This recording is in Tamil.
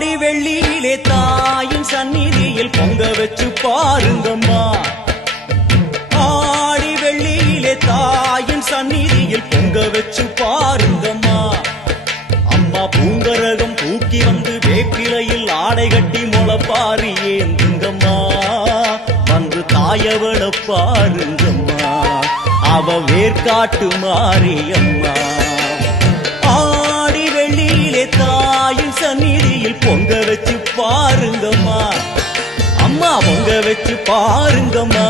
ஆடி வெள்ளியிலே தாயின் சந்நிதியில் பொங்க வச்சு பாருங்கம்மா. ஆடி வெள்ளியிலே தாயின் சந்நிதியில் பொங்க வச்சு பாருங்கம்மா. அம்மா பூங்கரகம் தூக்கி வந்து வேப்பிலையில் ஆடை கட்டி முளப்பாரி ஏந்துங்கம்மா. வந்து தாயவள பாருங்கம்மா, அவ வேர்காட்டு மாரியம்மா. ஆடி வெள்ளியிலே தாயின் சந்நிதியில் பொங்க வச்சு பாருங்கம்மா. அம்மா பொங்க வச்சு பாருங்கம்மா.